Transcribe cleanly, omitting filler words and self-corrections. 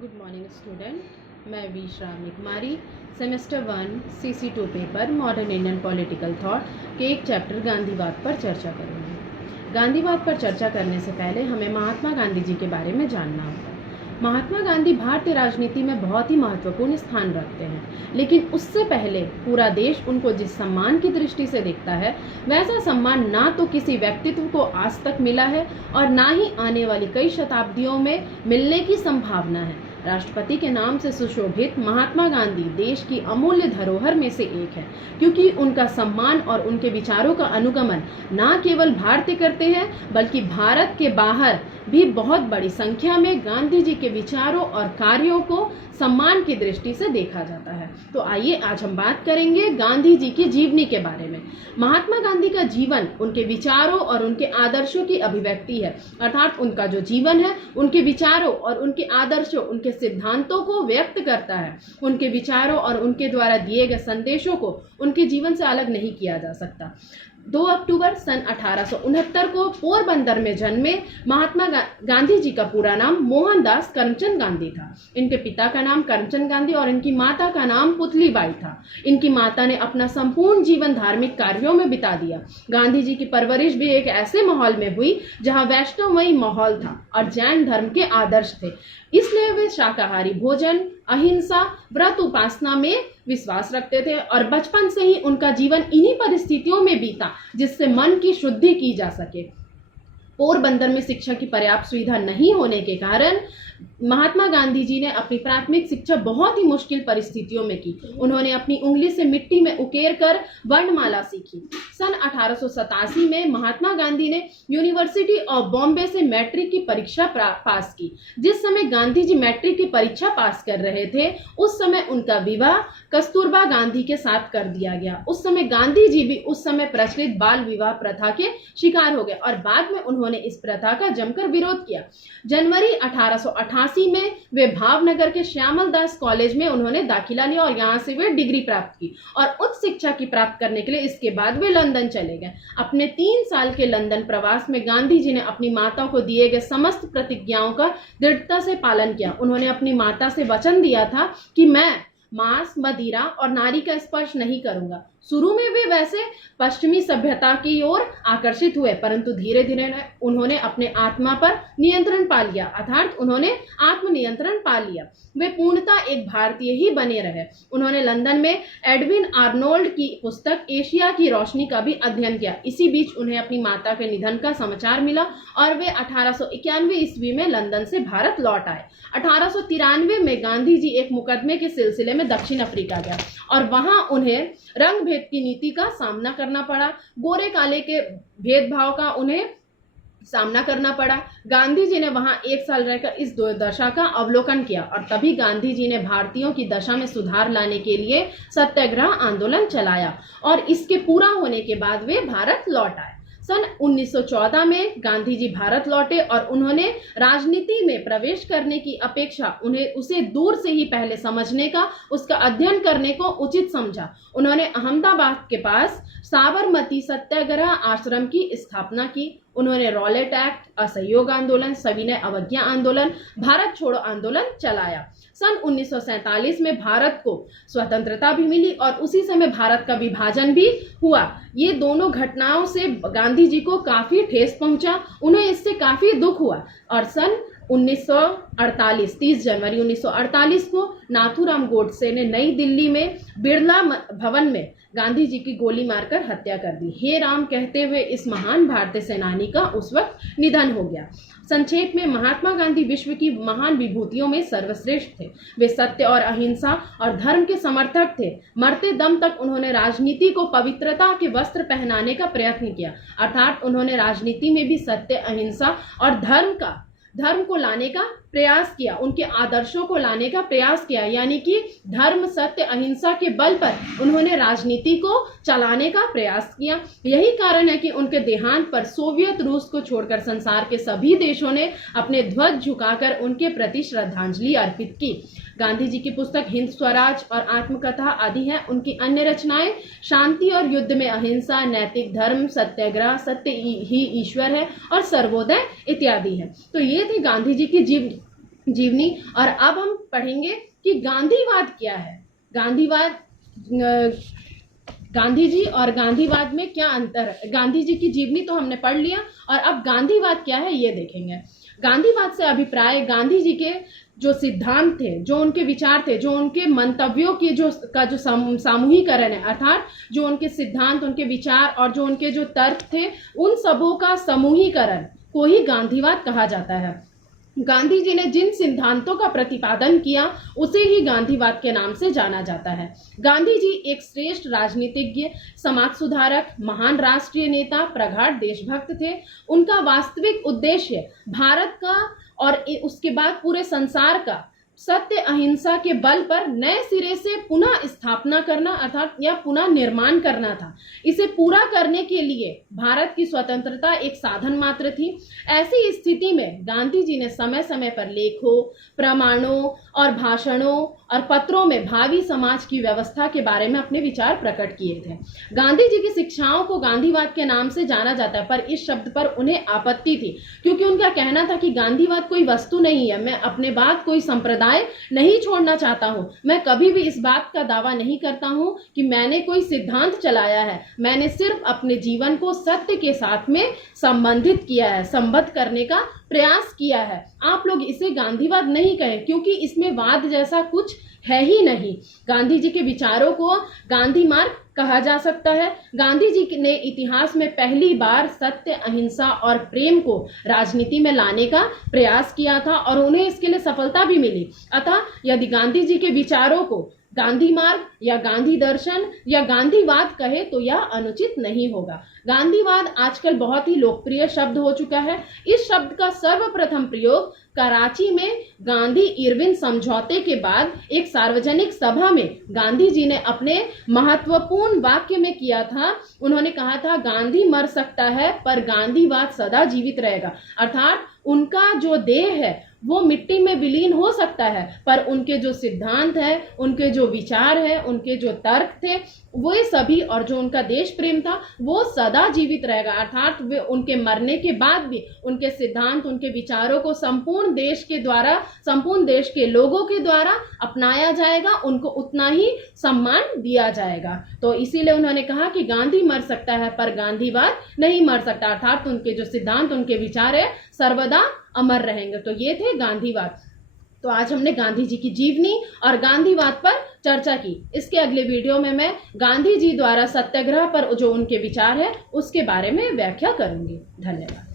Good morning student, मैं V Shravani Kumari semester 1 CC2 paper modern Indian political thought के एक chapter गांधीवाद पर चर्चा करूँगी। गांधीवाद पर चर्चा करने से पहले हमें महात्मा गांधी जी के बारे में जानना होगा। महात्मा गांधी भारतीय राजनीति में बहुत ही महत्वपूर्ण स्थान रखते हैं, लेकिन उससे पहले पूरा देश उनको जिस सम्मान की दृष्टि से देखता है वैसा सम्मान ना तो किसी व्यक्तित्व को आज तक मिला है और ना ही आने वाली कई शताब्दियों में मिलने की संभावना है। राष्ट्रपति के नाम से सुशोभित महात्मा गांधी देश की अमूल्य धरोहर में से एक है, क्योंकि उनका सम्मान और उनके विचारों का अनुगमन न केवल भारतीय करते हैं बल्कि भारत के बाहर भी बहुत बड़ी संख्या में गांधी जी के विचारों और कार्यों को सम्मान की दृष्टि से देखा जाता है। तो आइए आज हम बात करेंगे गांधी जी की जीवनी के बारे में। महात्मा गांधी का जीवन उनके विचारों और उनके आदर्शों की अभिव्यक्ति है, अर्थात उनका जो जीवन है उनके विचारों और उनके आदर्शों, उनके सिद्धांतों को व्यक्त करता है। उनके विचारों और उनके द्वारा दिए गए संदेशों को उनके जीवन से अलग नहीं किया जा सकता। 2 अक्टूबर सन 1869 को पोरबंदर में जन्मे महात्मा गांधी जी का पूरा नाम मोहनदास करमचंद गांधी था। इनके पिता का नाम करमचंद गांधी और इनकी माता का नाम पुतलीबाई था। इनकी माता ने अपना संपूर्ण जीवन धार्मिक कार्यों में बिता दिया। गांधी जी की परवरिश भी एक ऐसे माहौल में हुई जहां वैष्णवमयी माहौल था और जैन धर्म के आदर्श थे, इसलिए वे शाकाहारी भोजन, अहिंसा, व्रत उपासना में विश्वास रखते थे और बचपन से ही उनका जीवन इन्हीं परिस्थितियों में बीता जिससे मन की शुद्धि की जा सके। पोरबंदर में शिक्षा की पर्याप्त सुविधा नहीं होने के कारण महात्मा गांधी जी ने अपनी प्राथमिक शिक्षा बहुत ही मुश्किल परिस्थितियों में की। उन्होंने अपनी उंगली से मिट्टी में उकेर कर वर्णमाला सीखी। सन 1887 में महात्मा गांधी ने यूनिवर्सिटी ऑफ बॉम्बे से मैट्रिक की परीक्षा पास की। जिस समय गांधी जी मैट्रिक की परीक्षा पास कर रहे थे उस समय उनका विवाह कस्तूरबा गांधी के साथ कर दिया गया। उस समय गांधी जी भी उस समय प्रचलित बाल विवाह प्रथा के शिकार हो गए और बाद में उन्होंने इस प्रथा का जमकर विरोध किया। जनवरी 1888 में वे भावनगर के श्यामल दास कॉलेज में उन्होंने दाखिला लिया और यहाँ से वे डिग्री प्राप्त की और उच्च शिक्षा की प्राप्त करने के लिए इसके बाद वे लंदन चले गए। अपने 3 साल के लंदन प्रवास में गांधी जी ने अपनी माता को दिए गए समस्त प्रतिज्ञाओं का दृढ़ता से पालन किया। उन्होंने अपनी माता से वचन दिया था कि मैं मांस, मदिरा और नारी का स्पर्श नहीं करूंगा। शुरू में वे वैसे पश्चिमी सभ्यता की ओर आकर्षित हुए, परंतु धीरे धीरे उन्होंने अपने आत्मा पर नियंत्रण पा लिया, अर्थात उन्होंने आत्मनियंत्रण पा लिया। वे पूर्णतः एक भारतीय ही बने रहे। उन्होंने लंदन में एडविन आर्नोल्ड की पुस्तक एशिया की रोशनी का भी अध्ययन किया। इसी बीच उन्हें अपनी माता के निधन का समाचार मिला और वे 1891 ईस्वी में लंदन से भारत लौट आए। 1893 में गांधी जी एक मुकदमे के सिलसिले में दक्षिण अफ्रीका गए और वहां उन्हें रंग भेद की नीति का सामना करना पड़ा। गोरे काले के भेदभाव का उन्हें सामना करना पड़ा। गांधी जी ने वहां 1 साल रहकर इस दुर्दशा का अवलोकन किया और तभी गांधी जी ने भारतीयों की दशा में सुधार लाने के लिए सत्याग्रह आंदोलन चलाया और इसके पूरा होने के बाद वे भारत लौट आए। सन 1914 में गांधी जी भारत लौटे और उन्होंने राजनीति में प्रवेश करने की अपेक्षा उसे दूर से ही पहले समझने का, उसका अध्ययन करने को उचित समझा। उन्होंने अहमदाबाद के पास साबरमती सत्याग्रह आश्रम की स्थापना की। उन्होंने रॉलेट एक्ट, असहयोग आंदोलन, सविनय अवज्ञा आंदोलन, भारत छोड़ो आंदोलन चलाया। सन 1947 में भारत को स्वतंत्रता भी मिली और उसी समय भारत का विभाजन भी हुआ। ये दोनों घटनाओं से गांधी जी को काफी ठेस पहुंचा, उन्हें इससे काफी दुख हुआ और सन 1948 30 जनवरी 1948 को नाथूराम गोडसे ने नई दिल्ली में बिरला भवन में गांधी जी की गोली मारकर हत्या कर दी। हे राम कहते हुए इस महान भारतीय सेनानी का उस वक्त निधन हो गया। संक्षेप में महात्मा गांधी विश्व की महान विभूतियों में सर्वश्रेष्ठ थे। वे सत्य और अहिंसा और धर्म के समर्थक थे। मरते दम तक उन्होंने राजनीति को पवित्रता के वस्त्र पहनाने का प्रयत्न किया, अर्थात उन्होंने राजनीति में भी सत्य, अहिंसा और धर्म को लाने का प्रयास किया, उनके आदर्शों को लाने का प्रयास किया, यानी कि धर्म, सत्य, अहिंसा के बल पर उन्होंने राजनीति को चलाने का प्रयास किया। यही कारण है कि उनके देहांत पर सोवियत रूस को छोड़कर संसार के सभी देशों ने अपने ध्वज झुकाकर उनके प्रति श्रद्धांजलि अर्पित की। गांधी जी की पुस्तक हिंद स्वराज और आत्मकथा आदि हैं। उनकी अन्य रचनाएं शांति और युद्ध में अहिंसा, नैतिक धर्म, सत्याग्रह, सत्य ही ईश्वर है और सर्वोदय इत्यादि हैं। तो ये थी गांधी जी की जीवनी। और अब हम पढ़ेंगे कि गांधीवाद क्या है। गांधीवाद, गांधी जी और गांधीवाद में क्या अंतर है। गांधी जी की जीवनी तो हमने पढ़ लिया, और अब गांधीवाद क्या है ये देखेंगे। गांधीवाद से अभिप्राय गांधी जी के जो सिद्धांत थे, जो उनके विचार थे, जो उनके मंतव्यों की जो सामूहिकरण है, अर्थात जो उनके सिद्धांत, उनके विचार और जो उनके जो तर्क थे, उन सबों का समूहीकरण को ही गांधीवाद कहा जाता है। गांधी जी ने जिन सिद्धांतों का प्रतिपादन किया उसे ही गांधीवाद के नाम से जाना जाता है। गांधी जी एक श्रेष्ठ राजनीतिज्ञ, समाज सुधारक, महान राष्ट्रीय नेता, प्रगाढ़ देशभक्त थे। उनका वास्तविक उद्देश्य भारत का और उसके बाद पूरे संसार का सत्य अहिंसा के बल पर नए सिरे से पुनः स्थापना करना, अर्थात या पुनः निर्माण करना था। इसे पूरा करने के लिए भारत की स्वतंत्रता एक साधन मात्र थी। ऐसी स्थिति में गांधी जी ने समय समय पर लेखों, प्रमाणों और भाषणों और पत्रों में भावी समाज की व्यवस्था के बारे में अपने विचार प्रकट किए थे। गांधी जी की शिक्षाओं को गांधीवाद के नाम से जाना जाता है, पर इस शब्द पर उन्हें आपत्ति थी, क्योंकि उनका कहना था कि गांधीवाद कोई वस्तु नहीं है। मैं अपने बाद कोई संप्रदाय नहीं छोड़ना चाहता हूं। मैं कभी भी इस बात का दावा नहीं करता हूं कि मैंने कोई सिद्धांत चलाया है। मैंने सिर्फ अपने जीवन को सत्य के साथ में संबंधित किया है, संबद्ध करने का प्रयास किया है। आप लोग इसे गांधीवाद नहीं कहें, क्योंकि इसमें वाद जैसा कुछ है ही नहीं। गांधी जी के विचारों को गांधी मार्ग कहा जा सकता है। गांधी जी ने इतिहास में पहली बार सत्य, अहिंसा और प्रेम को राजनीति में लाने का प्रयास किया था, और उन्हें इसके लिए सफलता भी मिली। अतः यदि गांधी जी के विचारों को गांधी मार्ग या गांधी दर्शन या गांधीवाद कहे तो यह अनुचित नहीं होगा। गांधीवाद आजकल बहुत ही लोकप्रिय शब्द हो चुका है। इस शब्द का सर्वप्रथम प्रयोग कराची में गांधी इरविन समझौते के बाद एक सार्वजनिक सभा में गांधी जी ने अपने महत्वपूर्ण वाक्य में किया था। उन्होंने कहा था, गांधी मर सकता है पर गांधीवाद सदा जीवित रहेगा। अर्थात उनका जो देह है वो मिट्टी में विलीन हो सकता है, पर उनके जो सिद्धांत है, उनके जो विचार है, उनके जो तर्क थे, वो सभी, और जो उनका देश प्रेम था वो सदा जीवित रहेगा। अर्थात वे उनके मरने के बाद भी उनके सिद्धांत, उनके विचारों को संपूर्ण देश के द्वारा, संपूर्ण देश के लोगों के द्वारा अपनाया जाएगा, उनको उतना ही सम्मान दिया जाएगा। तो इसीलिए उन्होंने कहा कि गांधी मर सकता है पर गांधीवाद नहीं मर सकता। अर्थात उनके जो सिद्धांत, उनके विचार है सर्वदा अमर रहेंगे। तो ये थे गांधीवाद। तो आज हमने गांधी जी की जीवनी और गांधीवाद पर चर्चा की। इसके अगले वीडियो में मैं गांधी जी द्वारा सत्याग्रह पर जो उनके विचार है उसके बारे में व्याख्या करूंगी। धन्यवाद।